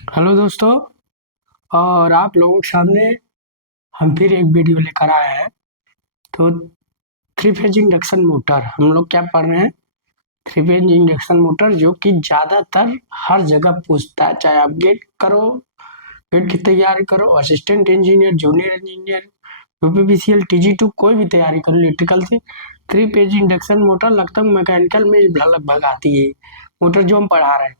Hello दोस्तों। और आप लोगों के सामने हम फिर एक वीडियो लेकर आए हैं। तो थ्री फेज इंडक्शन मोटर हम लोग क्या पढ़ रहे हैं? थ्री फेज इंडक्शन मोटर जो कि ज़्यादातर हर जगह पूछता है, चाहे आप गेट करो, गेट की तैयारी करो, assistant engineer, junior engineer, UPPCL, TG two कोई भी तैयारी करो इलेक्ट्रिकल से। थ्री फेज इंडक्शन मोटर लगभग मैकेनिकल में लगभग आती है मोटर जो हम पढ़ा रहे हैं।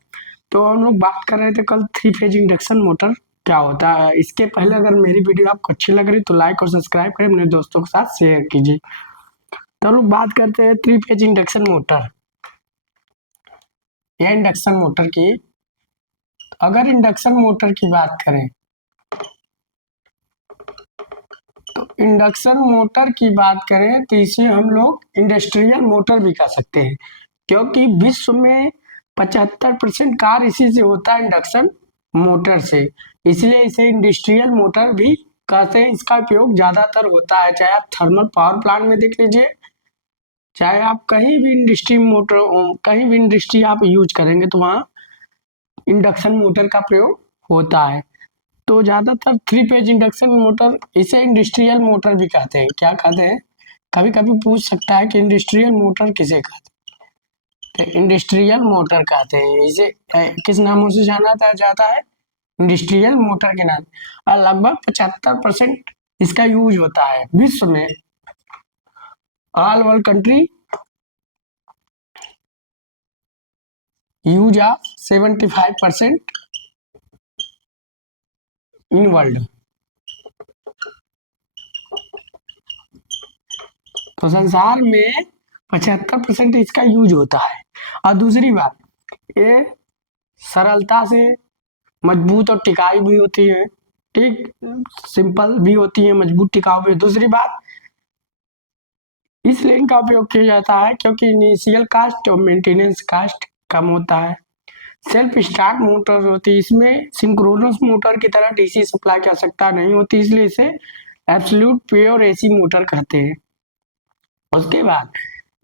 तो हम लोग बात कर रहे थे कल थ्री फेज इंडक्शन मोटर क्या होता है। इसके पहले अगर मेरी वीडियो आपको अच्छी लग रही तो लाइक और सब्सक्राइब करें, अपने दोस्तों के साथ शेयर कीजिए। तो हम लोग बात करते हैं थ्री फेज इंडक्शन मोटर या इंडक्शन मोटर की। अगर इंडक्शन मोटर की बात करें तो इंडक्शन मोटर की बात करें तो इसे हम लोग इंडस्ट्रियल मोटर भी कह सकते हैं, क्योंकि विश्व में 75% कार्य इसी से होता है, इंडक्शन मोटर से। इसलिए इसे इंडस्ट्रियल मोटर भी कहते हैं। इसका उपयोग ज्यादातर होता है, चाहे आप थर्मल पावर प्लांट में देख लीजिए, चाहे आप कहीं भी इंडस्ट्री मोटर, कहीं भी इंडस्ट्री आप यूज करेंगे तो वहाँ इंडक्शन मोटर का प्रयोग होता है। तो ज्यादातर थ्री फेज इंडक्शन मोटर इसे इंडस्ट्रियल मोटर भी कहते हैं। क्या कहते हैं? कभी कभी पूछ सकता है कि इंडस्ट्रियल मोटर किसे कहते हैं। तो इंडस्ट्रियल मोटर कहते हैं इसे। किस नामों से जाना जाता है? इंडस्ट्रियल मोटर के नाम। और लगभग 75% इसका यूज होता है विश्व में। All world country use of 75% in world. तो संसार में 75% इसका यूज होता है। और दूसरी बात, ये सरलता से मजबूत और टिकाऊ भी होती है। ठीक, सिंपल भी होती है, मजबूत टिकाऊ भी। दूसरी बात, इसलिए इनका उपयोग किया जाता है क्योंकि इनिशियल कास्ट और मेंटेनेंस कास्ट कम होता है। सेल्फ स्टार्ट मोटर होती है, इसमें सिंक्रोनस मोटर की तरह डीसी सप्लाई की आवश्यकता नहीं होती, इसलिए इसे एब्सोल्यूट प्योर एसी मोटर कहते हैं। उसके बाद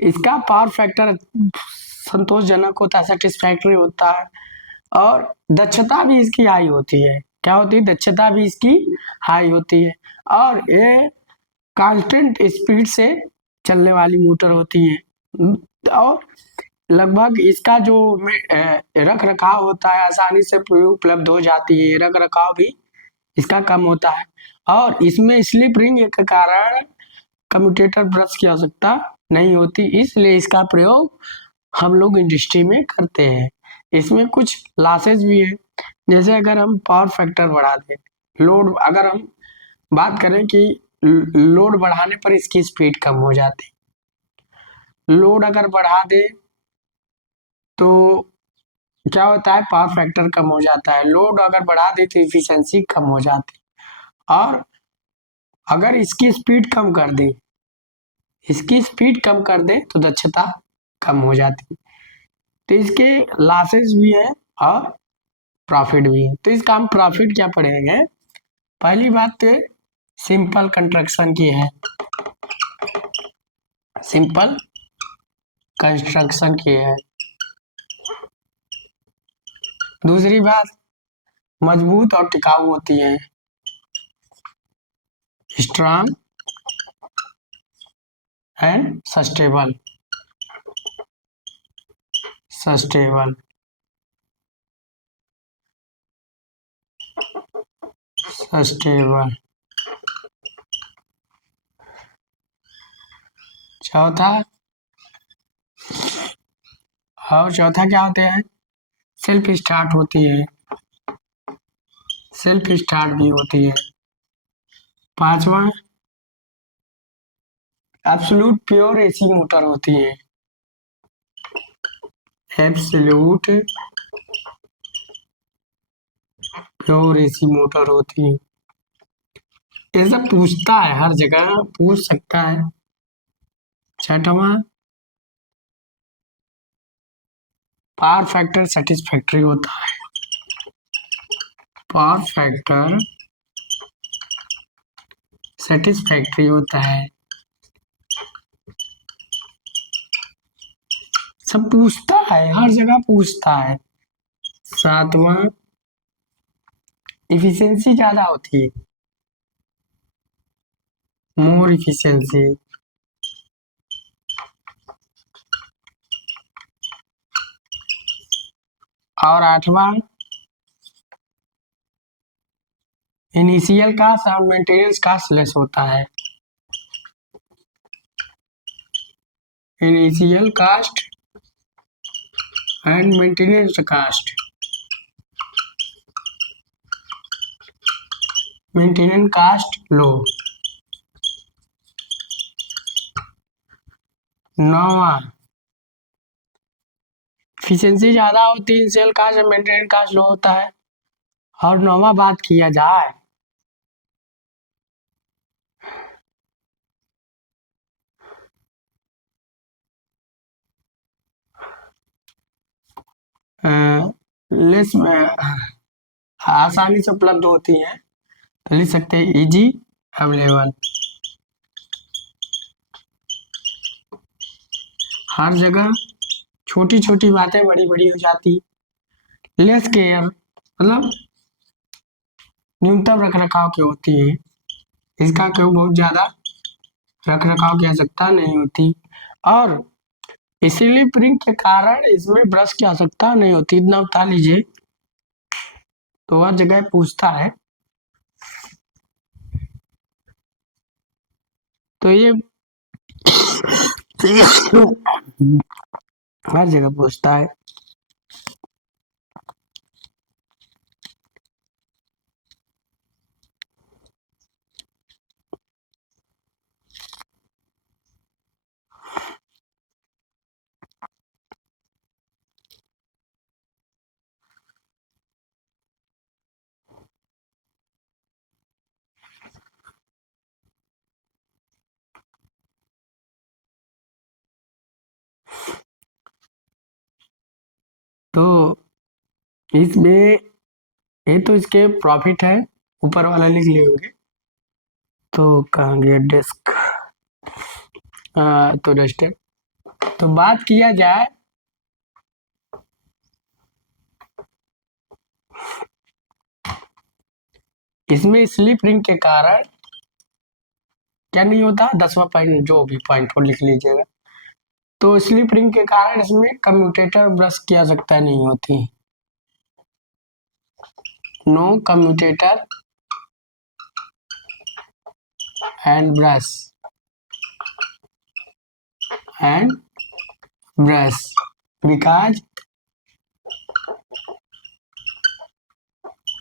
इसका पावर फैक्टर संतोषजनक होता है, सेटिस्फैक्टरी होता है। और दक्षता भी इसकी हाई होती है। क्या होती है? दक्षता भी इसकी हाई होती है। और ये कांस्टेंट स्पीड से चलने वाली मोटर होती है। और लगभग इसका जो रख रखाव होता है आसानी से उपलब्ध हो जाती है, रख रखाव भी इसका कम होता है। और इसमें स्लिप रिंग के कारण कम्यूटेटर ब्रश की आवश्यकता नहीं होती, इसलिए इसका प्रयोग हम लोग इंडस्ट्री में करते हैं। इसमें कुछ लॉसेज भी है, जैसे अगर हम पावर फैक्टर बढ़ा दें, लोड अगर हम बात करें कि लोड बढ़ाने पर इसकी स्पीड कम हो जाती, लोड अगर बढ़ा दे तो क्या होता है? पावर फैक्टर कम हो जाता है। लोड अगर बढ़ा दे तो इफिशियंसी कम हो जाती। और अगर इसकी स्पीड कम कर दे, इसकी स्पीड कम कर दे तो दक्षता कम हो जाती। तो इसके लॉसेस भी है और प्रॉफिट भी है। तो इसका हम प्रॉफिट क्या पढ़ेंगे? पहली बात तो सिंपल कंस्ट्रक्शन की है, सिंपल कंस्ट्रक्शन की है। दूसरी बात, मजबूत और टिकाऊ होती है, strong and sustainable, sustainable, sustainable. चौथा, और चौथा क्या होते हैं? सेल्फ स्टार्ट होती है, सेल्फ स्टार्ट भी होती है। पांचवा, एब्सोल्यूट प्योर एसी मोटर होती है, एब्सोल्यूट प्योर एसी मोटर होती है। ये सब पूछता है, हर जगह पूछ सकता है। छठवा, पावर फैक्टर सेटिस्फैक्टरी होता है, पावर फैक्टर सेटिस्फैक्टरी होता है। सब पूछता है, हर जगह पूछता है। सातवां, इफिशियंसी ज्यादा होती है, मोर इफिशियंसी। और आठवां, इनिशियल कास्ट और मेंटेनेंस कास्ट लेस होता है। Initial cost and maintenance cost, maintenance cost low. नौवा, एफिशिएंसी ज्यादा होती है, इनिशियल कास्ट और मेंटेनेंस कास्ट लो होता है। और नौवा बात किया जाए, लेस आसानी से उपलब्ध होती हैं, तो लिख सकते हैं इजी अवेलेबल। हर जगह छोटी छोटी बातें बड़ी बड़ी हो जाती। लेस केयर मतलब न्यूनतम रख रखाव की होती है, इसका क्यों बहुत ज्यादा रख रखाव की आवश्यकता नहीं होती। और इसीलिए प्रिंट के कारण इसमें ब्रश की आवश्यकता नहीं होती। इतना बता लीजिए, तो हर जगह पूछता है, तो ये हर जगह पूछता है। तो इसमें ये तो इसके प्रॉफिट है, ऊपर वाला लिख लिए होंगे। तो कहाँ गया डेस्क, तो डस्टर। तो बात किया जाए, इसमें स्लिप रिंग के कारण क्या नहीं होता, 10वां पॉइंट जो भी पॉइंट हो लिख लीजिएगा। तो स्लिप रिंग के कारण इसमें कम्यूटेटर ब्रश की आवश्यकता नहीं होती। No commutator and brush and brush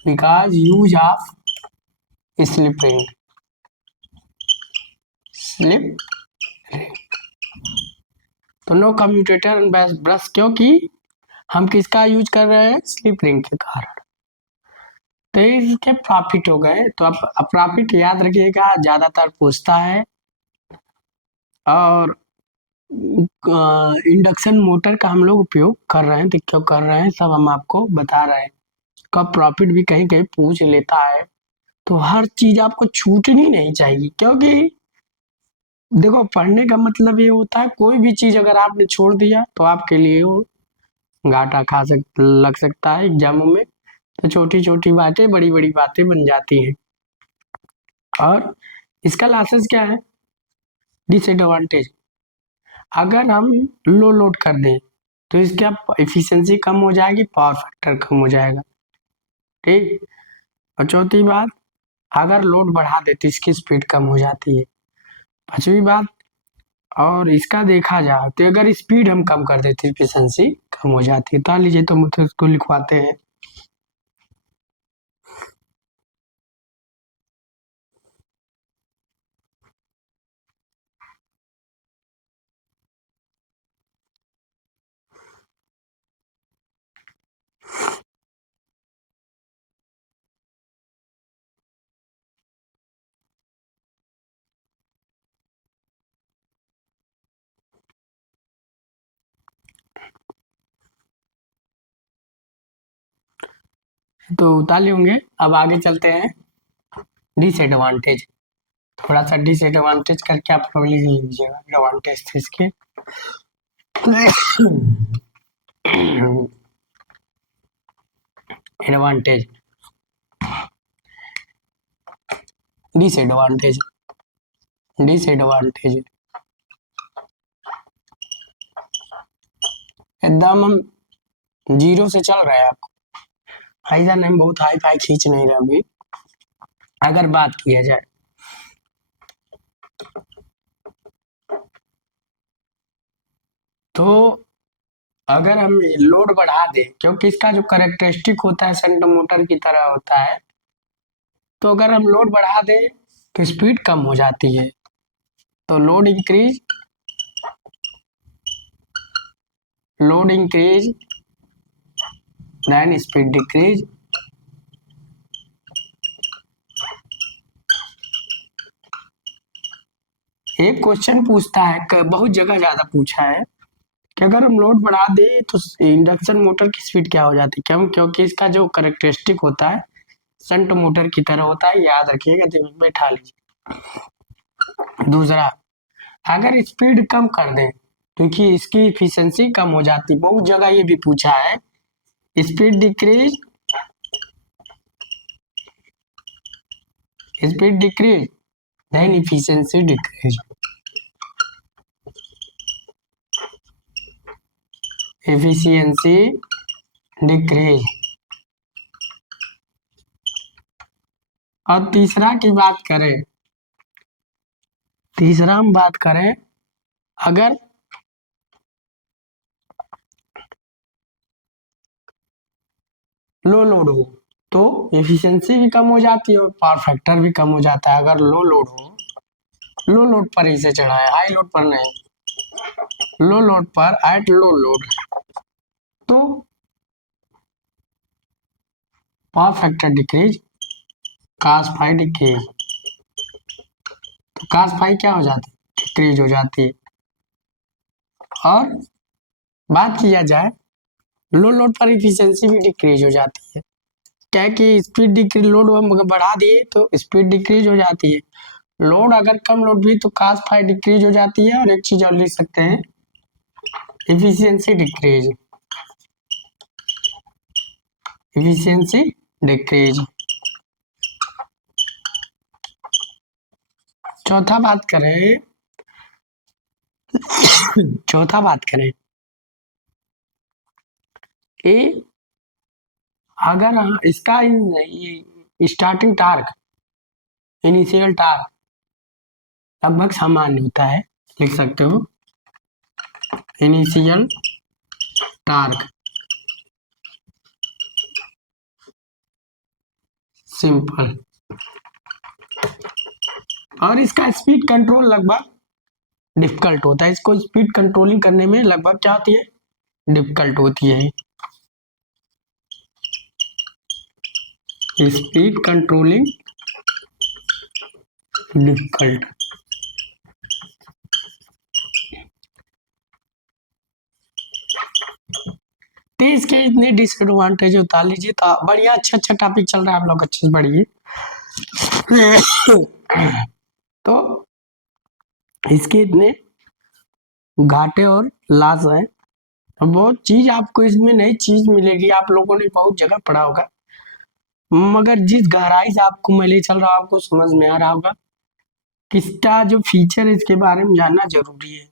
because use of slip ring, slip ring। तो नो कम्यूटेटर एंड ब्रश, क्योंकि हम किसका यूज कर रहे हैं, स्लिप रिंग के कारण। तो इसके प्रॉफिट हो गए। तो अब प्रॉफिट याद रखिएगा, ज्यादातर पूछता है। और इंडक्शन मोटर का हम लोग उपयोग कर रहे हैं, तो क्यों कर रहे हैं सब हम आपको बता रहे हैं। कब प्रॉफिट भी कहीं कहीं पूछ लेता है, तो हर चीज आपको छूटनी नहीं चाहिए। क्योंकि देखो, पढ़ने का मतलब ये होता है, कोई भी चीज अगर आपने छोड़ दिया तो आपके लिए वो घाटा लग सकता है एग्जामों में। तो छोटी छोटी बातें बड़ी बड़ी बातें बन जाती हैं। और इसका लासेस क्या है, डिसएडवांटेज, अगर हम लो लोड कर दें तो इसका एफिशिएंसी कम हो जाएगी, पावर फैक्टर कम हो जाएगा। ठीक। और चौथी बात, अगर लोड बढ़ा दे तो इसकी स्पीड कम हो जाती है। पांचवी बात, और इसका देखा जाए तो अगर स्पीड हम कम कर देते एफिशिएंसी कम हो जाती है। तो लीजिए, तो मुझे इसको लिखवाते हैं। तो उतार होंगे। अब आगे चलते हैं, डिसएडवांटेज। थोड़ा सा डिसएडवांटेज करके आप लोग लिख लीजिएगा, एडवांटेज थे इसके। एडवांटेज, डिसएडवांटेज, डिसएडवांटेज एकदम हम जीरो से चल रहे हैं। आप ऐसा नहीं बहुत हाई फाई खींच नहीं रहे अभी। अगर बात किया जाए तो अगर हम लोड बढ़ा दें, क्योंकि इसका जो करेक्टरिस्टिक होता है शंट मोटर की तरह होता है, तो अगर हम लोड बढ़ा दें तो स्पीड कम हो जाती है। तो load increase then speed decrease. एक क्वेश्चन पूछता है, बहुत जगह ज्यादा पूछा है कि अगर हम लोड बढ़ा दें तो इंडक्शन मोटर की स्पीड क्या हो जाती है। क्यों? क्योंकि इसका जो करेक्टरिस्टिक होता है शंट मोटर की तरह होता है, याद रखिएगा, दिमाग में बैठा लीजिए। दूसरा, अगर स्पीड कम कर दें क्योंकि इसकी इफिशियंसी कम हो जाती, बहुत जगह ये भी पूछा है। Speed decrease, speed decrease then efficiency decrease, efficiency decrease. और तीसरा की बात करें, तीसरा हम बात करें, अगर लो लोड हो तो एफिशिएंसी भी कम हो जाती है और पावर फैक्टर भी कम हो जाता है। अगर लो लोड हो, लो लोड पर इसे चढ़ा है, हाई लोड पर नहीं, लो लोड पर, एट लो लोड, तो power factor decrease, cos phi decrease. तो कास फाई क्या हो जाती है? डिक्रीज हो जाती है। और बात किया जाए लो लोड पर इफिशियंसी भी डिक्रीज हो जाती है। क्या है कि स्पीड डिक्रीज, लोड हम अगर बढ़ा दिए तो स्पीड डिक्रीज हो जाती है। लोड अगर कम लोड भी तो कास फाई डिक्रीज हो जाती है। और एक चीज और लिख सकते हैं, एफिशिएंसी डिक्रीज, एफिशिएंसी डिक्रीज। चौथा बात करें, चौथा बात करें कि अगर इसका स्टार्टिंग टार्क, इनिशियल टार्क लगभग समान होता है, लिख सकते हो इनिशियल टार्क, सिंपल। और इसका स्पीड कंट्रोल लगभग डिफिकल्ट होता है। इसको स्पीड कंट्रोलिंग करने में लगभग क्या होती है? डिफिकल्ट होती है। Speed controlling difficult. तो इसके इतने डिसएडवांटेज उतार लीजिए। तो बढ़िया, अच्छा अच्छा टॉपिक चल रहा है, आप लोग अच्छे से पढ़िए। तो इसके इतने घाटे और लॉस है। तो बहुत चीज आपको इसमें नई चीज मिलेगी, आप लोगों ने बहुत जगह पढ़ा होगा, मगर जिस गहराई से आपको मैं ले चल रहा हूँ आपको समझ में आ रहा होगा किसका जो फीचर है इसके बारे में जानना जरूरी है।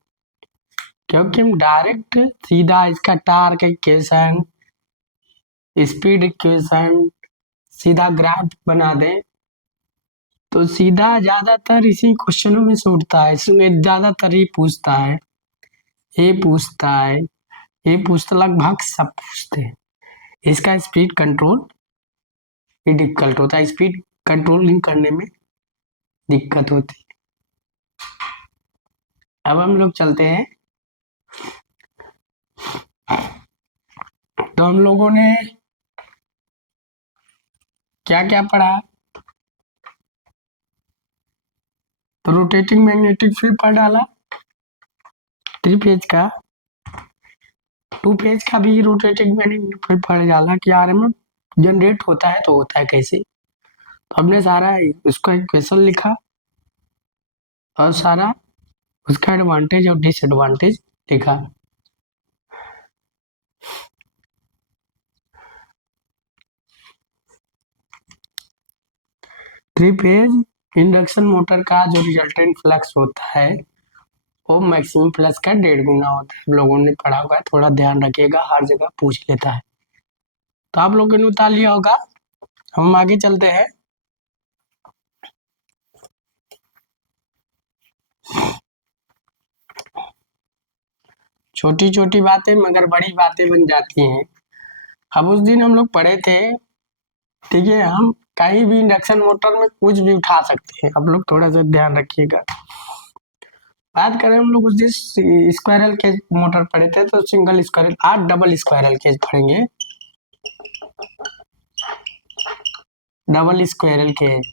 क्योंकि हम डायरेक्ट सीधा इसका टार्क इक्वेशन, स्पीड इक्वेशन सीधा ग्राफ बना दें तो सीधा ज्यादातर इसी क्वेश्चनों में से उठता है। इसमें ज्यादातर ये पूछता है, ये पूछता है, ये पूछता, लगभग सब पूछते हैं। इसका स्पीड कंट्रोल भी डिफिकल्ट होता है, स्पीड कंट्रोलिंग करने में दिक्कत होती है। अब हम लोग चलते हैं, तो हम लोगों ने क्या क्या पढ़ा। तो रोटेटिंग मैग्नेटिक फील्ड पढ़ डाला, 3 फेज का, 2 फेज का भी रोटेटिंग मैग्नेटिक फील्ड पढ़ डाला कि आरएमएफ जनरेट होता है तो होता है कैसे। तो हमने सारा उसका इक्वेशन लिखा और सारा उसका एडवांटेज और डिसएडवांटेज लिखा। थ्री फेज इंडक्शन मोटर का जो रिजल्टेंट फ्लक्स होता है वो मैक्सिमम फ्लक्स का 1.5 गुना होता है। आप लोगों ने पढ़ा होगा, थोड़ा ध्यान रखिएगा, हर जगह पूछ लेता है। तो आप लोगों ने उतार लिया होगा, हम आगे चलते हैं। छोटी छोटी बातें मगर बड़ी बातें बन जाती हैं। अब उस दिन हम लोग पढ़े थे, ठीक है, हम कहीं भी इंडक्शन मोटर में कुछ भी उठा सकते हैं। आप लोग थोड़ा सा ध्यान रखिएगा। बात करें हम लोग उस दिन स्क्वायरल केज मोटर पढ़े थे, तो सिंगल स्क्वायरल, आज डबल स्क्वायरल केज पढ़ेंगे। डबल स्क्वायरल केज,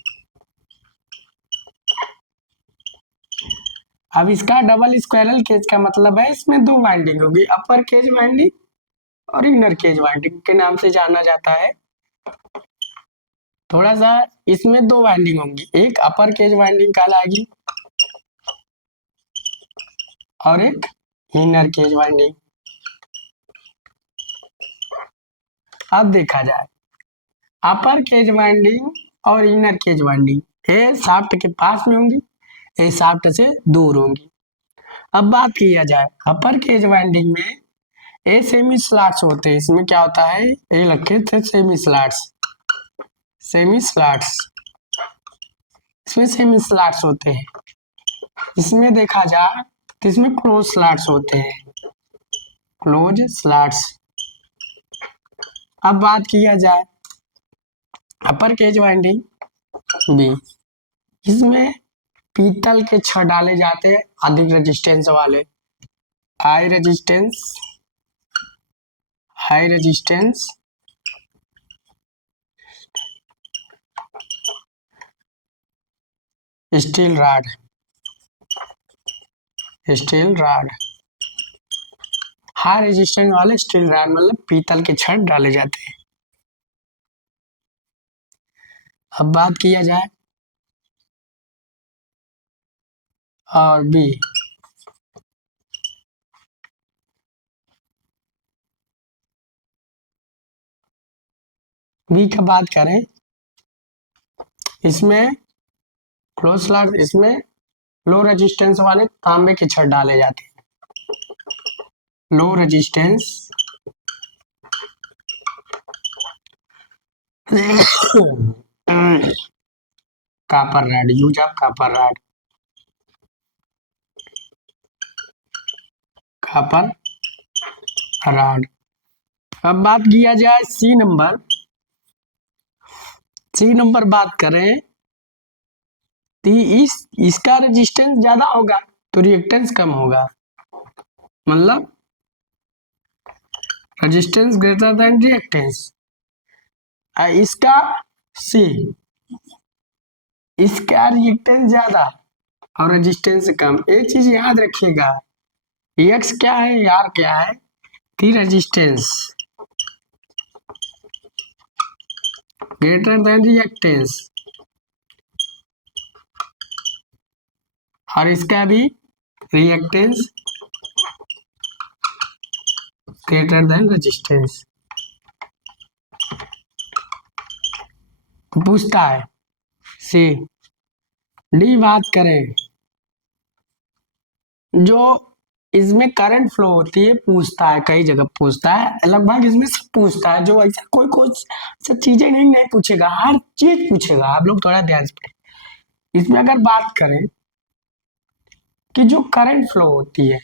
अब इसका डबल स्क्वायरल केज का मतलब है इसमें दो वाइंडिंग होगी, अपर केज वाइंडिंग और इनर केज वाइंडिंग के नाम से जाना जाता है। थोड़ा सा इसमें दो वाइंडिंग होंगी, एक अपर केज वाइंडिंग कहलाएगी और एक इनर केज वाइंडिंग। अब देखा जाए अपर केज वाइंडिंग और इनर केज वाइंडिंग ए शाफ्ट के पास में होंगी, ए शाफ्ट से दूर होंगी। अब बात किया जाए अपर केज वाइंडिंग में ए सेमी स्लॉट्स होते हैं। इसमें क्या होता है, ए लखे थे सेमी स्लॉट्स, सेमी स्लॉट्स, इसमें सेमी स्लॉट्स होते हैं। इसमें देखा जाए तो इसमें क्लोज स्लॉट्स होते हैं, क्लोज स्लॉट्स। अब बात किया जाए अपर केज वाइंडिंग बी, इसमें पीतल के छड़ डाले जाते हैं अधिक रेजिस्टेंस वाले, high resistance, high resistance steel rod, steel rod, high resistance वाले स्टील रॉड मतलब पीतल के छड़ डाले जाते हैं। अब बात किया जाए और बी, बी का बात करें, इसमें क्लोज स्लॉट, इसमें लो रेजिस्टेंस वाले तांबे के छड़ डाले जाते हैं, low resistance copper rod, use of copper rod, copper rod. अब बात किया जाए सी नंबर, सी नंबर बात करें तो इसका रेजिस्टेंस ज्यादा होगा तो रिएक्टेंस कम होगा, मतलब रेजिस्टेंस ग्रेटर देन रिएक्टेंस। इसका सी, इसका रिएक्टेंस ज्यादा और रेजिस्टेंस कम। एक चीज याद रखिएगा, एक्स क्या है, आर क्या है, थी रेजिस्टेंस ग्रेटर देन रिएक्टेंस, और इसका भी रिएक्टेंस ग्रेटर देन रेजिस्टेंस। पूछता है सी। डी बात करें, जो इसमें करंट फ्लो होती है, पूछता है, कई जगह पूछता है, लगभग इसमें सब पूछता है, जो ऐसा कोई कुछ सब चीजें नहीं पूछेगा, हर चीज पूछेगा। आप लोग थोड़ा ध्यान से पढ़ें। इसमें अगर बात करें कि जो करंट फ्लो होती है,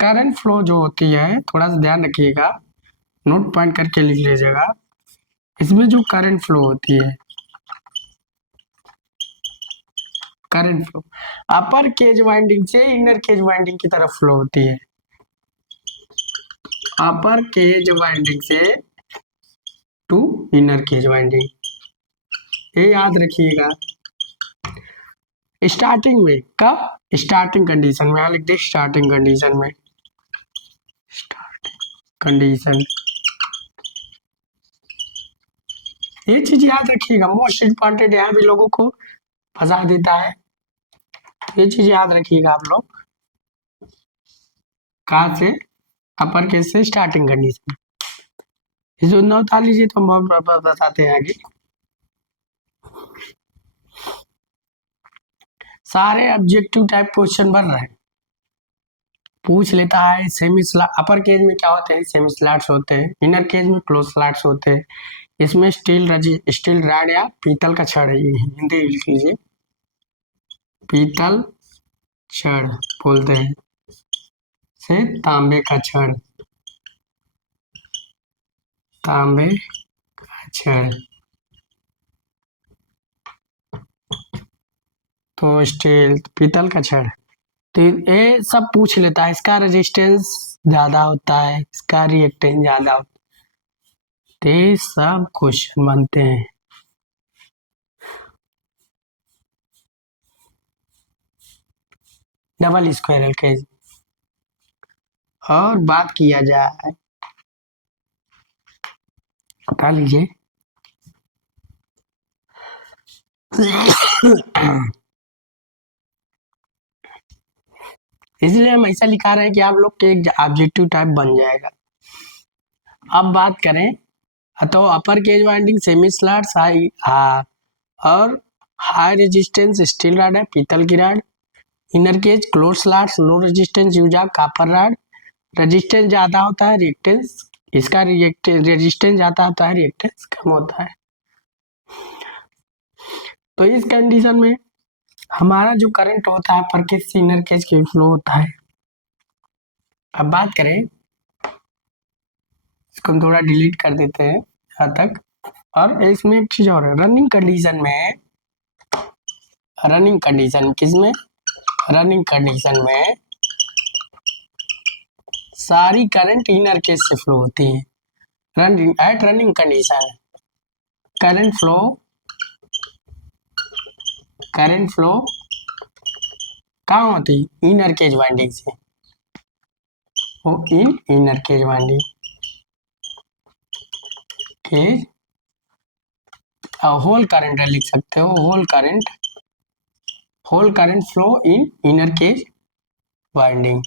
करंट फ्लो जो होती है, थोड़ा सा ध्यान रखिएगा, नोट पॉइंट करके लिख लीजिएगा। इसमें जो करंट फ्लो होती है, करंट फ्लो अपर केज वाइंडिंग से इनर केज वाइंडिंग की तरफ फ्लो होती है, अपर केज वाइंडिंग से टू इनर केज वाइंडिंग, ये याद रखिएगा। स्टार्टिंग में, कब, स्टार्टिंग कंडीशन में, लिख दे स्टार्टिंग कंडीशन में, कंडीशन, ये चीज याद रखिएगा, मोस्ट इंपॉर्टेंट, यहाँ भी लोगों को फंसा देता है, ये चीज याद रखिएगा आप लोग। कहाँ से, अपर केस से स्टार्टिंग कंडीशन, इसको नौ उतार लीजिए तो हम बताते हैं आगे। सारे ऑब्जेक्टिव टाइप क्वेश्चन बन रहे हैं। पूछ लेता है सेमी स्लैट, अपर केज में क्या होते हैं, सेमी स्लैट्स होते हैं, इनर केज में क्लोज स्लैट्स होते हैं। इसमें स्टील रॉड या पीतल का छड़ है, ये हिंदी लिख लीजिए, पीतल छड़ बोलते हैं, से तांबे का छड़, तांबे का छड़, तो स्टील पीतल का छड़। तो ये सब पूछ लेता है, इसका रेजिस्टेंस ज्यादा होता है, इसका रिएक्टेंस ज्यादा होता है, तो ये सब क्वेश्चन बनते हैं। Double squirrel cage. और बात किया जाए, बता लीजिए इसलिए हम ऐसा लिखा रहे हैं कि आप लोग के एक ऑब्जेक्टिव टाइप बन जाएगा। अब बात करें तो upper cage winding semi slats high और हाई रेजिस्टेंस स्टील रॉड है, पीतल की रॉड। Inner cage close slats low resistance use of copper rod. Resistance ज्यादा होता है, रिएक्टेंस इसका रेजिस्टेंस ज्यादा होता है, रिएक्टेंस कम होता है। तो इस कंडीशन में हमारा जो करंट होता है अपर केज से इनर केज के फ्लो होता है। अब बात करें, इसको हम थोड़ा डिलीट कर देते हैं यहाँ तक। और इसमें एक चीज और है, रनिंग कंडीशन किसमें, रनिंग कंडीशन में सारी करंट इनर केज से फ्लो होती है। रनिंग कंडीशन करंट फ्लो कहाँ होती है, इनर केज वाइंडिंग से, वो inner cage winding cage whole current लिख सकते हो, whole current flow in inner cage winding.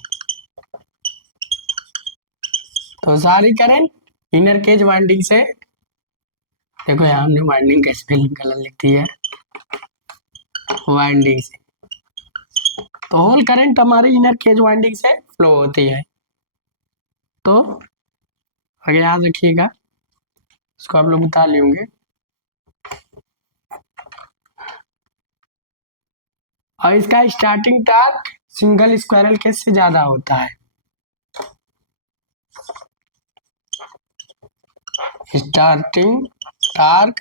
तो सारी करंट इनर केज वाइंडिंग से, देखो यहाँ हमने वाइंडिंग का स्पेलिंग गलत लिख दिया है, वाइंडिंग से, तो होल करंट हमारी इनर केज वाइंडिंग से फ्लो होती है। तो आगे याद रखिएगा, इसको आप लोग बता लेंगे। और इसका starting torque single squirrel cage से ज्यादा होता है। Starting torque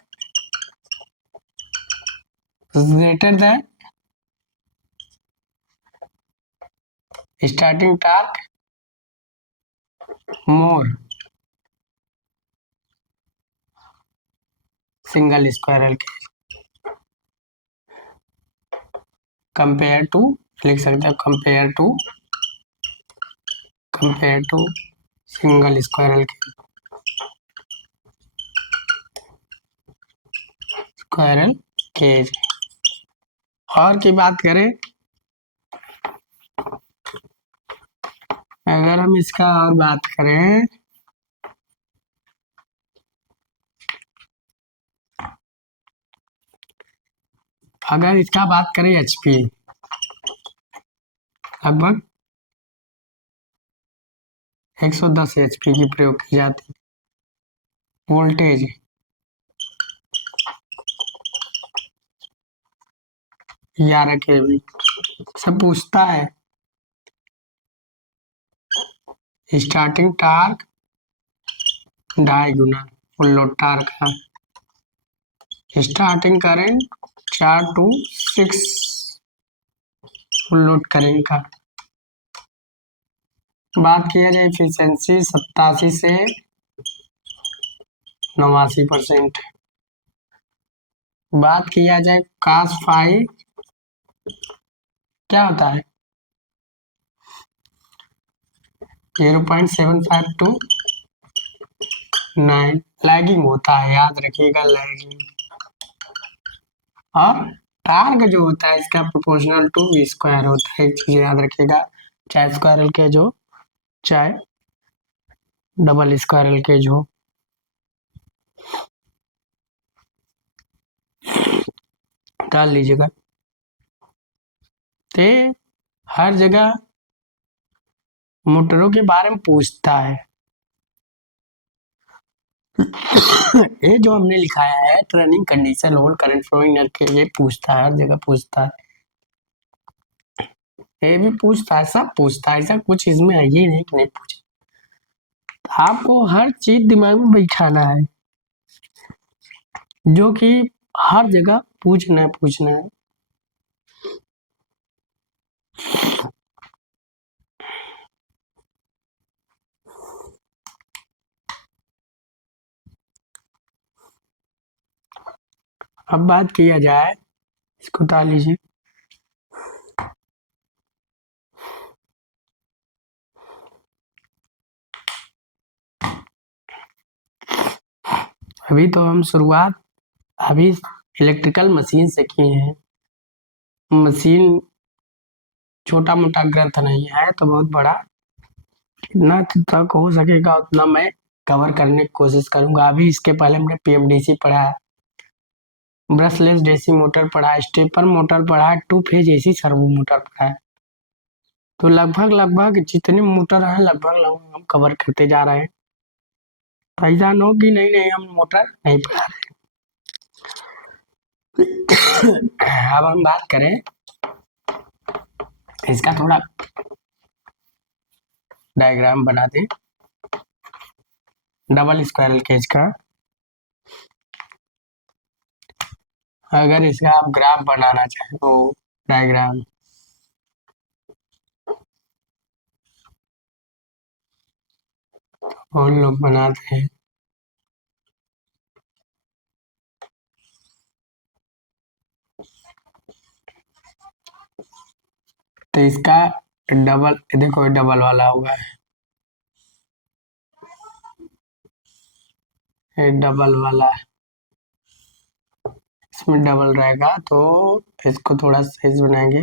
greater than starting torque more single squirrel cage compare to, लिख सकते हैं compare to single squirrel cage. और की बात करें, अगर हम इसका और बात करें, अगर इसका बात करें एचपी, लगभग 110 एचपी की प्रयोग की जाती है। वोल्टेज 11 केवी। सब पूछता है स्टार्टिंग टार्क 2.5 गुना फुल लोड टार्क है। Starting current 4 to 6 full load current का। बात किया जाए एफिशिएंसी 87 से 89%। बात किया जाए cos फाई क्या होता है, 0.75 to 9 लैगिंग होता है, याद रखिएगा लैगिंग। और टार्क जो होता है इसका प्रोपोर्शनल टू वी स्क्वायर होता है, एक चीज याद रखिएगा, चाहे स्क्वायरल के जो चाहे डबल स्क्वायरल के जो। डाल लीजिएगा। ते हर जगह मोटरों के बारे में पूछता है। ये जो हमने लिखाया है turning condition whole current flowing के ये पूछता है, हर जगह पूछता है, ये भी पूछता है, सब पूछता है, ऐसा कुछ इसमें है ही नहीं कि नहीं पूछे। आपको हर चीज दिमाग में बैठाना है जो कि हर जगह पूछना है। अब बात किया जाए, इसको उतार लीजिए। अभी तो हम शुरुआत अभी इलेक्ट्रिकल मशीन से किए हैं। मशीन छोटा मोटा ग्रंथ नहीं है तो बहुत बड़ा, जितना तक हो सकेगा उतना मैं कवर करने की कोशिश करूंगा। अभी इसके पहले हमने पीएमडीसी पढ़ा है, ब्रशलेस डीसी मोटर पढ़ा है, स्टेपर मोटर पढ़ा है, two phase AC servo motor पढ़ा है। तो लगभग जितने मोटर हैं लगभग हम कवर करते जा रहे हैं। तो ऐसा न हो कि नहीं हम मोटर नहीं पढ़ा रहे। अब हम बात करें इसका, थोड़ा डायग्राम बना दें डबल स्क्वायरल केज का। अगर इसका आप ग्राफ बनाना चाहें तो डायग्राम और लोग बनाते हैं। तो इसका डबल, देखो डबल वाला होगा, ये डबल वाला, इसमें डबल रहेगा तो इसको थोड़ा साइज बनाएंगे।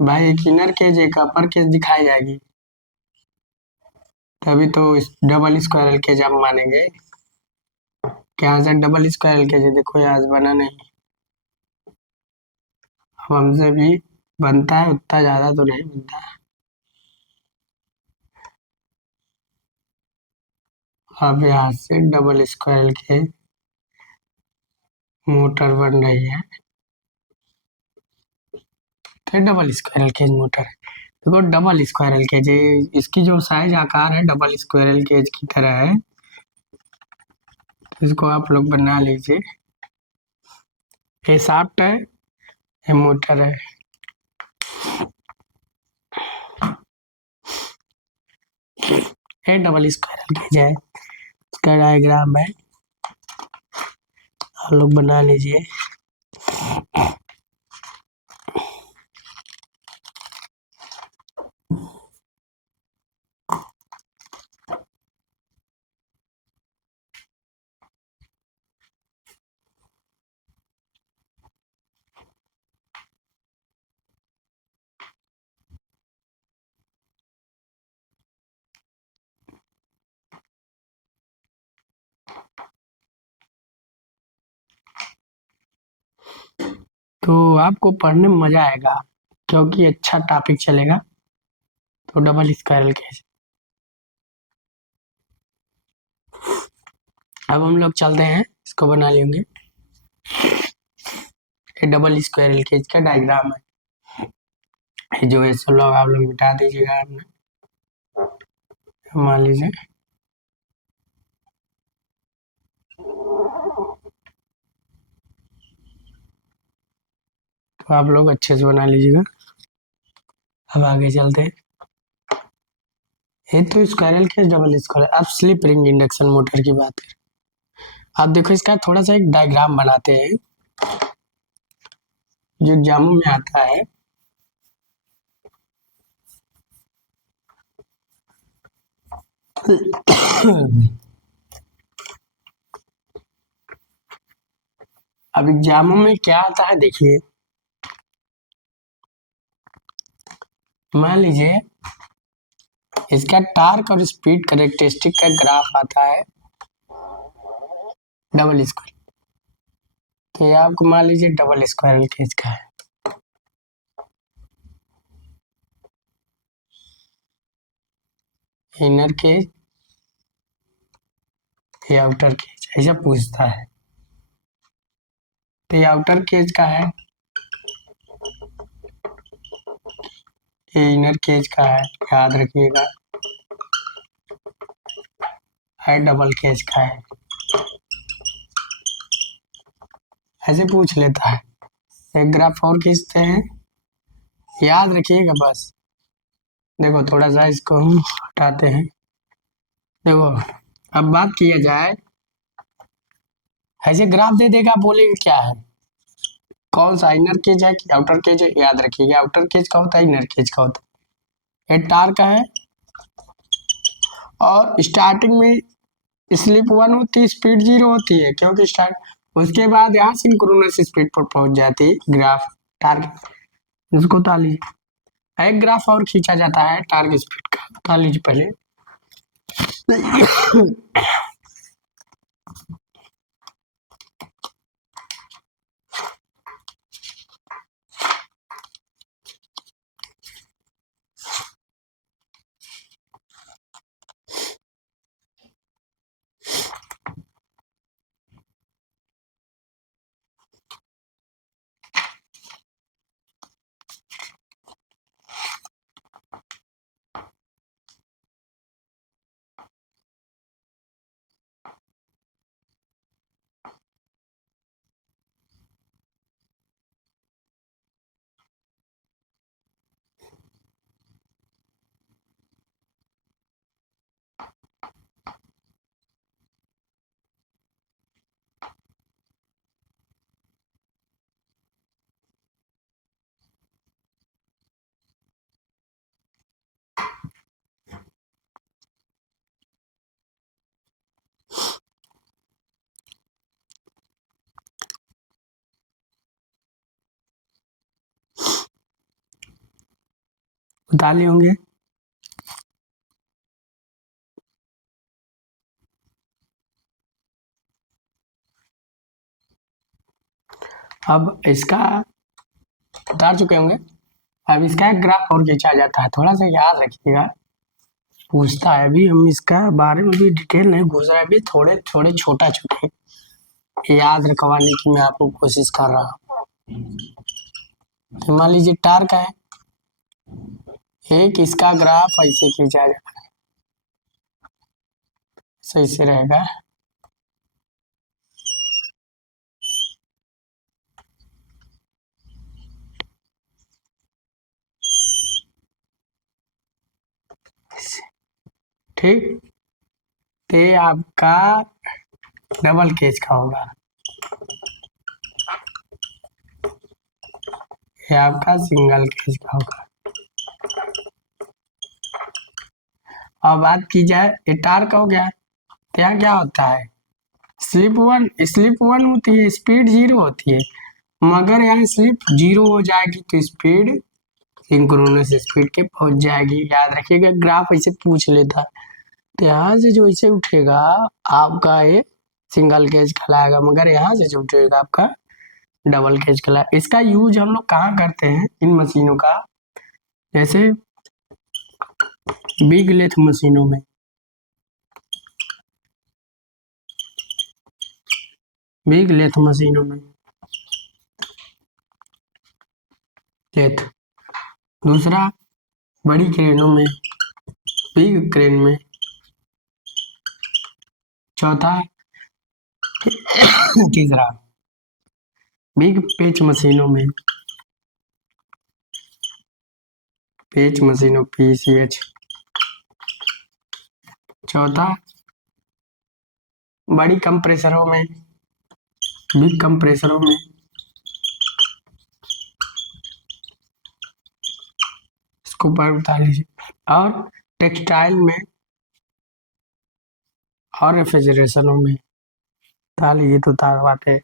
भाई एक इनर केज एक अपर केज दिखाई जाएगी, तभी तो इस डबल स्क्वायरल केज आप मानेंगे। क्या से डबल स्क्वायरल केज है, देखो यहाँ से बना नहीं। अब हमसे भी बनता है, उतना ज्यादा तो नहीं बनता। अब यहाँ से डबल स्क्वायरल केज मोटर बन रही है, तो डबल स्क्वायरल केज मोटर है। देखो डबल स्क्वायरल केज, इसकी जो साइज आकार है डबल स्क्वायरल केज की तरह है, तो इसको आप लोग बना लीजिए। ये शाफ्ट है, ये मोटर है। ये डबल स्क्वायरल केज है, इसका डायग्राम है, आप लोग बना लीजिए। तो आपको पढ़ने में मजा आएगा क्योंकि अच्छा टॉपिक चलेगा। तो डबल स्क्वायरल केज, अब हम लोग चलते हैं, इसको बना लेंगे। ये डबल स्क्वायरल केज का डायग्राम है, जो है सब लोग आप लोग मिटा दीजिएगा आपने, मान लीजिए। तो आप लोग अच्छे से बना लीजिएगा। अब आगे चलते हैं। ये तो स्क्वायरल केज डबल स्क्वायरल, अब स्लिप रिंग इंडक्शन मोटर की बात करें। आप देखो इसका थोड़ा सा एक डायग्राम बनाते हैं जो एग्जामों में आता है। अब एग्जामों में क्या आता है देखिए, मान लीजिए इसका टार्क और स्पीड कैरेक्टरिस्टिक का ग्राफ आता है डबल स्क्वायर, तो ये आपको मान लीजिए डबल स्क्वायरल केज का है। इनर केज या आउटर केज, ऐसा पूछता है। तो ये आउटर केज का है, ये इनर केज का है, याद रखिएगा। है डबल केज का है, ऐसे पूछ लेता है। एक ग्राफ और खींचते हैं, याद रखिएगा बस। देखो थोड़ा सा इसको हम हटाते हैं। देखो अब बात किया जाए, ऐसे ग्राफ दे देगा, बोलेंगे क्या है, कौन सा इनर केज है कि आउटर केज है। याद रखिएगा आउटर केज का होता है, इनर केज का होता है। ये टार का है, और स्टार्टिंग में स्लिप 1 होती है, स्पीड 0 होती है, क्योंकि स्टार्ट, उसके बाद यहाँ सिंक्रोनस स्पीड पर पहुंच जाती है ग्राफ टार्गेट। इसको ताली, एक ग्राफ और खींचा जाता है टारगेट स्पीड का, ताली पहले। ताली होंगे। अब इसका उतार चुके होंगे। अब इसका एक ग्राफ और खींचा जाता है, थोड़ा सा याद रखिएगा, पूछता है। अभी हम इसका बारे में भी डिटेल नहीं घुस रहा है, अभी थोड़े थोड़े छोटा छोटे याद रखवाने की मैं आपको कोशिश कर रहा हूँ। मान लीजिए टार का है, एक इसका ग्राफ ऐसे खींचा जाता है, सही से रहेगा। ठीक, तो ये आपका डबल केज का होगा, ये आपका सिंगल केज का होगा। अब बात की जाए, ये टार का हो गया, तो यहाँ क्या होता है, स्लिप 1 होती है, स्पीड 0 होती है, मगर यहाँ स्लिप 0 हो जाएगी तो स्पीड सिंक्रोनस स्पीड के पहुंच जाएगी। याद रखिएगा ग्राफ ऐसे पूछ लेता, तो यहाँ से जो ऐसे उठेगा आपका ये सिंगल केज कहलाएगा, मगर यहाँ से जो उठेगा आपका डबल केज कहलाएगा। इसका यूज हम लोग कहाँ करते हैं इन मशीनों का, जैसे बिग लेथ मशीनों में, बिग लेथ मशीनों में लेथ, दूसरा बड़ी क्रेनों में, बिग क्रेन में, चौथा तीसरा बिग पेच मशीनों में, पेच मशीनों PCH, चौथा बड़ी कंप्रेसरों में, बिग कंप्रेसरों में, इसको पर उतार लीजिए, और टेक्सटाइल में और रेफ्रिजरेशनों में उतार लीजिए, तो उतारवाते हैं।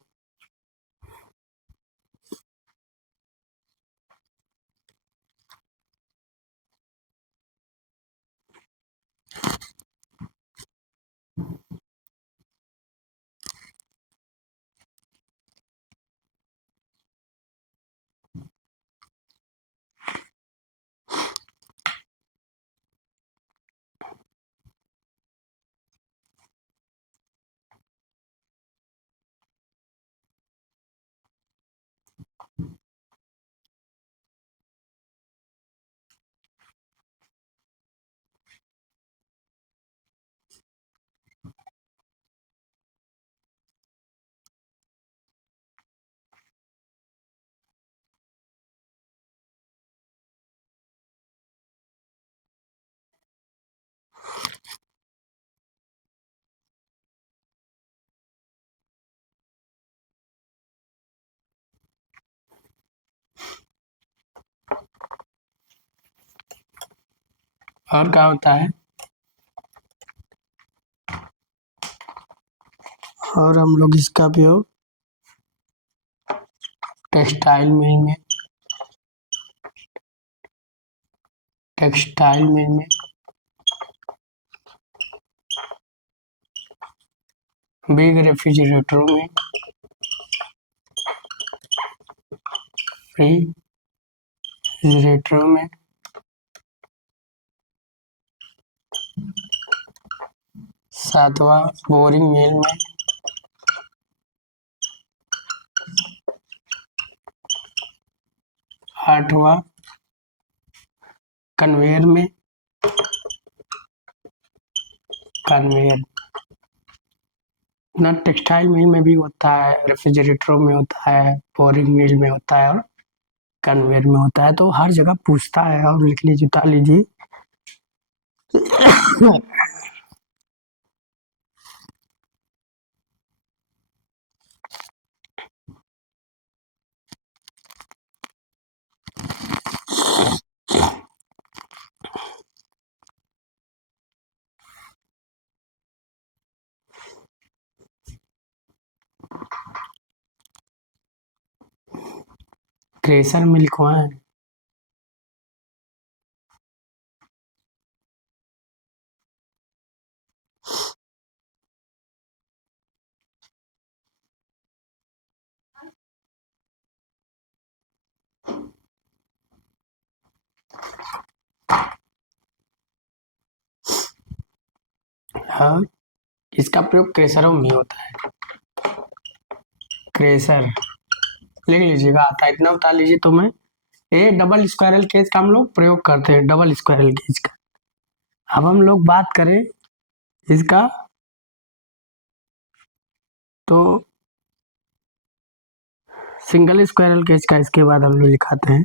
और क्या होता है, और हम लोग इसका उपयोग टेक्सटाइल मिल में, बिग रेफ्रिजरेटरों में, रेफ्रिजरेटरों में, सातवां बोरिंग मिल में, आठवां कन्वेयर में, कन्वेयर ना टेक्सटाइल मिल में भी होता है, रेफ्रिजरेटरों में होता है, बोरिंग मिल में होता है और कन्वेयर में होता है। तो हर जगह पूछता है, और लिख लीजिए, उतार लीजिए। क्रेशर में लिखवाएं। हाँ, इसका प्रयोग क्रेशरों में होता है। क्रेशर लिख लीजिएगा, आता है इतना बता लीजिए। तो मैं ये डबल स्क्वायरल केज का हम लोग प्रयोग करते हैं, डबल स्क्वायरल केज का। अब हम लोग बात करें इसका, तो सिंगल स्क्वायरल केज का इसके बाद हम लोग लिखाते हैं।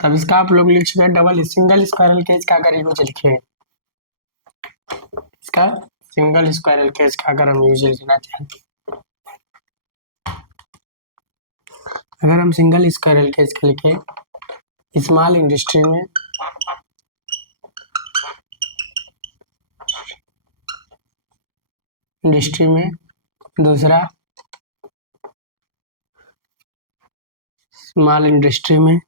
तब इसका आप लोग लिख चुके हैं डबल, सिंगल स्क्वायरल केज का अगर यूज लिखे, इसका सिंगल स्क्वायरल केज का अगर हम यूज लिखना चाहें, अगर हम सिंगल स्क्वायरल केज का लिखे स्मॉल इंडस्ट्री में, दूसरा स्मॉल इंडस्ट्री में,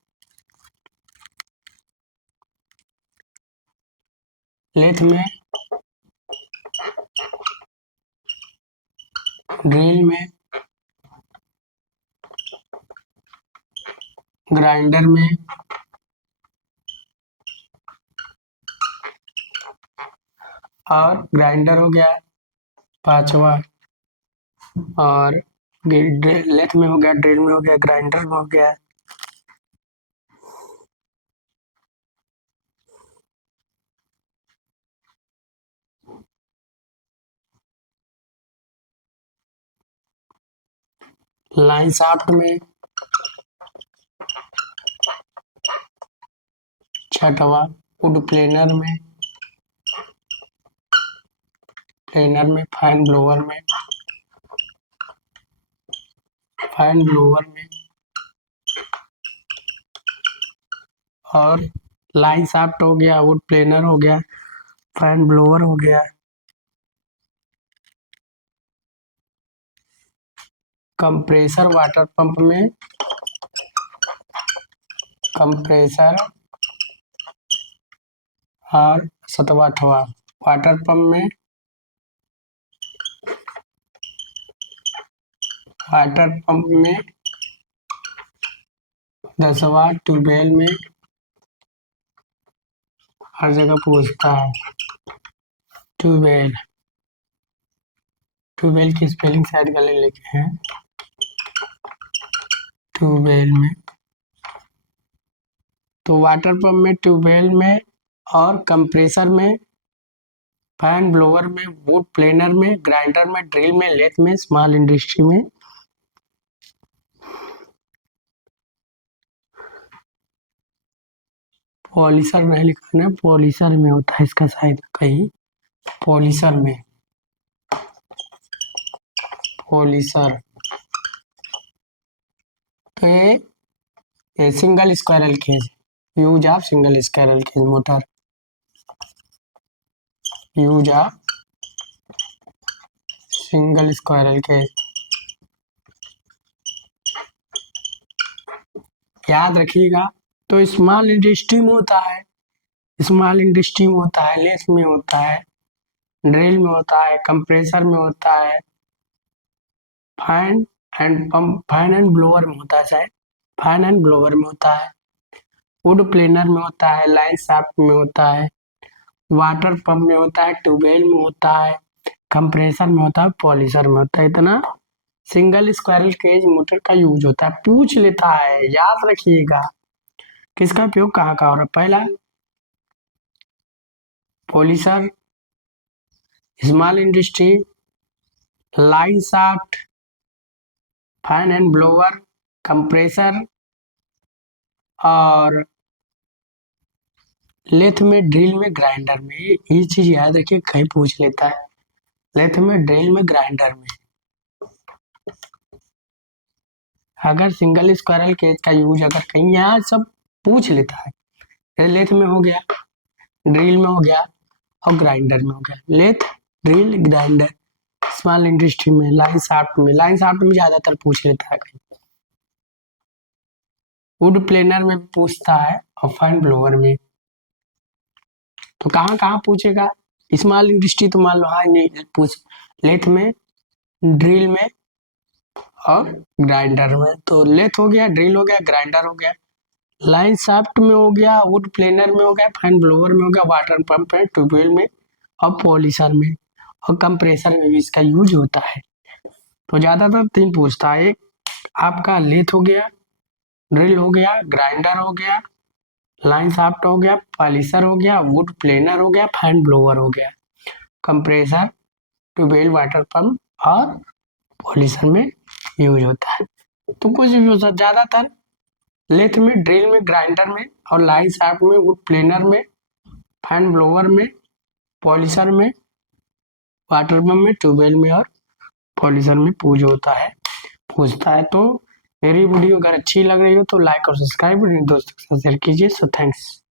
लेथ में, ड्रिल में, ग्राइंडर में, और ग्राइंडर हो गया पांचवा, और लेथ में हो गया, ड्रिल में हो गया, ग्राइंडर में हो गया। लाइन शाफ्ट में छठवा, वुड प्लेनर में, फैन ब्लोअर में, और लाइन शाफ्ट हो गया, वुड प्लेनर हो गया, फैन ब्लोअर हो गया। कंप्रेसर वाटर पंप में, कंप्रेसर, और सतवाठवा वाटर पंप में, दसवा ट्यूबवेल में, हर जगह पूछता है। ट्यूबवेल की स्पेलिंग शायद गलत लिखे हैं, ट्यूबवेल में। तो वाटर पंप में, ट्यूबवेल में, और कंप्रेसर में, फैन ब्लोअर में, वुड प्लेनर में, ग्राइंडर में, ड्रिल में, लेथ में, स्मॉल इंडस्ट्री में। पॉलिशर नहीं लिखा ना, पॉलिशर में होता है इसका शायद कहीं, पॉलिशर में, पॉलिशर। तो ये single squirrel cage, use of single squirrel cage motor, use of single squirrel cage. याद रखिएगा। तो स्मॉल इंडस्ट्री में होता है, स्मॉल इंडस्ट्री में होता है, लेथ में होता है, ड्रिल में होता है, कंप्रेसर में होता है, fan and pump, fan and blower में होता है, शायद फैन एंड ब्लोअर में होता है, वुड प्लेनर में होता है, लाइन शाफ्ट में होता है, वाटर पंप में होता है, ट्यूबवेल में होता है, कंप्रेसर में होता है, पॉलिशर में होता है। इतना सिंगल स्क्वायरल केज मोटर का यूज होता है। पूछ लेता है, याद रखिएगा किसका उपयोग कहाँ का हो रहा है। पहला polisher, small industry, line shaft, fan and blower, compressor, और लेथ में, ड्रिल में, ग्राइंडर में। ये चीज याद रखिए, कहीं पूछ लेता है, लेथ में, ड्रिल में, ग्राइंडर में। अगर सिंगल स्क्वायरल केज का यूज अगर कहीं यहाँ सब पूछ लेता है, लेथ में हो गया, ड्रिल में हो गया और ग्राइंडर में हो गया। Lathe, drill, grinder. Small industry में, लाइन शाफ्ट में, लाइन शाफ्ट में ज्यादातर पूछ लेता है कहीं, वुड प्लेनर में भी पूछता है और फैन ब्लोअर में। तो कहाँ कहाँ पूछेगा, स्मॉल इंडस्ट्री तो मान लो हाँ नहीं पूछ, लेथ में, ड्रिल में और ग्राइंडर में। तो लेथ हो गया, ड्रिल हो गया, ग्राइंडर हो गया, लाइन शाफ्ट में हो गया, वुड प्लेनर में हो गया, फैन ब्लोअर में हो गया, वाटर पंप में, ट्यूबवेल में और पॉलिशर में और कंप्रेसर में भी इसका यूज होता है। तो ज्यादातर 3 पूछता है, एक आपका लेथ हो गया, ड्रिल हो गया, ग्राइंडर हो गया, लाइन शाफ्ट हो गया, पॉलिशर हो गया, वुड प्लेनर हो गया, फैन ब्लोअर हो गया, कंप्रेसर, ट्यूबवेल, वाटर पंप और पॉलिशर में यूज होता है। तो कुछ भी हो सकता, ज्यादातर लेथ में, ड्रिल में, ग्राइंडर में और लाइन शाफ्ट में, वुड प्लेनर में, फैन ब्लोअर में, पॉलिशर में, वाटर पंप में, ट्यूबवेल में और पॉलिशर में पूछता है। तो मेरी वीडियो अगर अच्छी लग रही हो तो लाइक और सब्सक्राइब दोस्तों के साथ शेयर कीजिए। So thanks.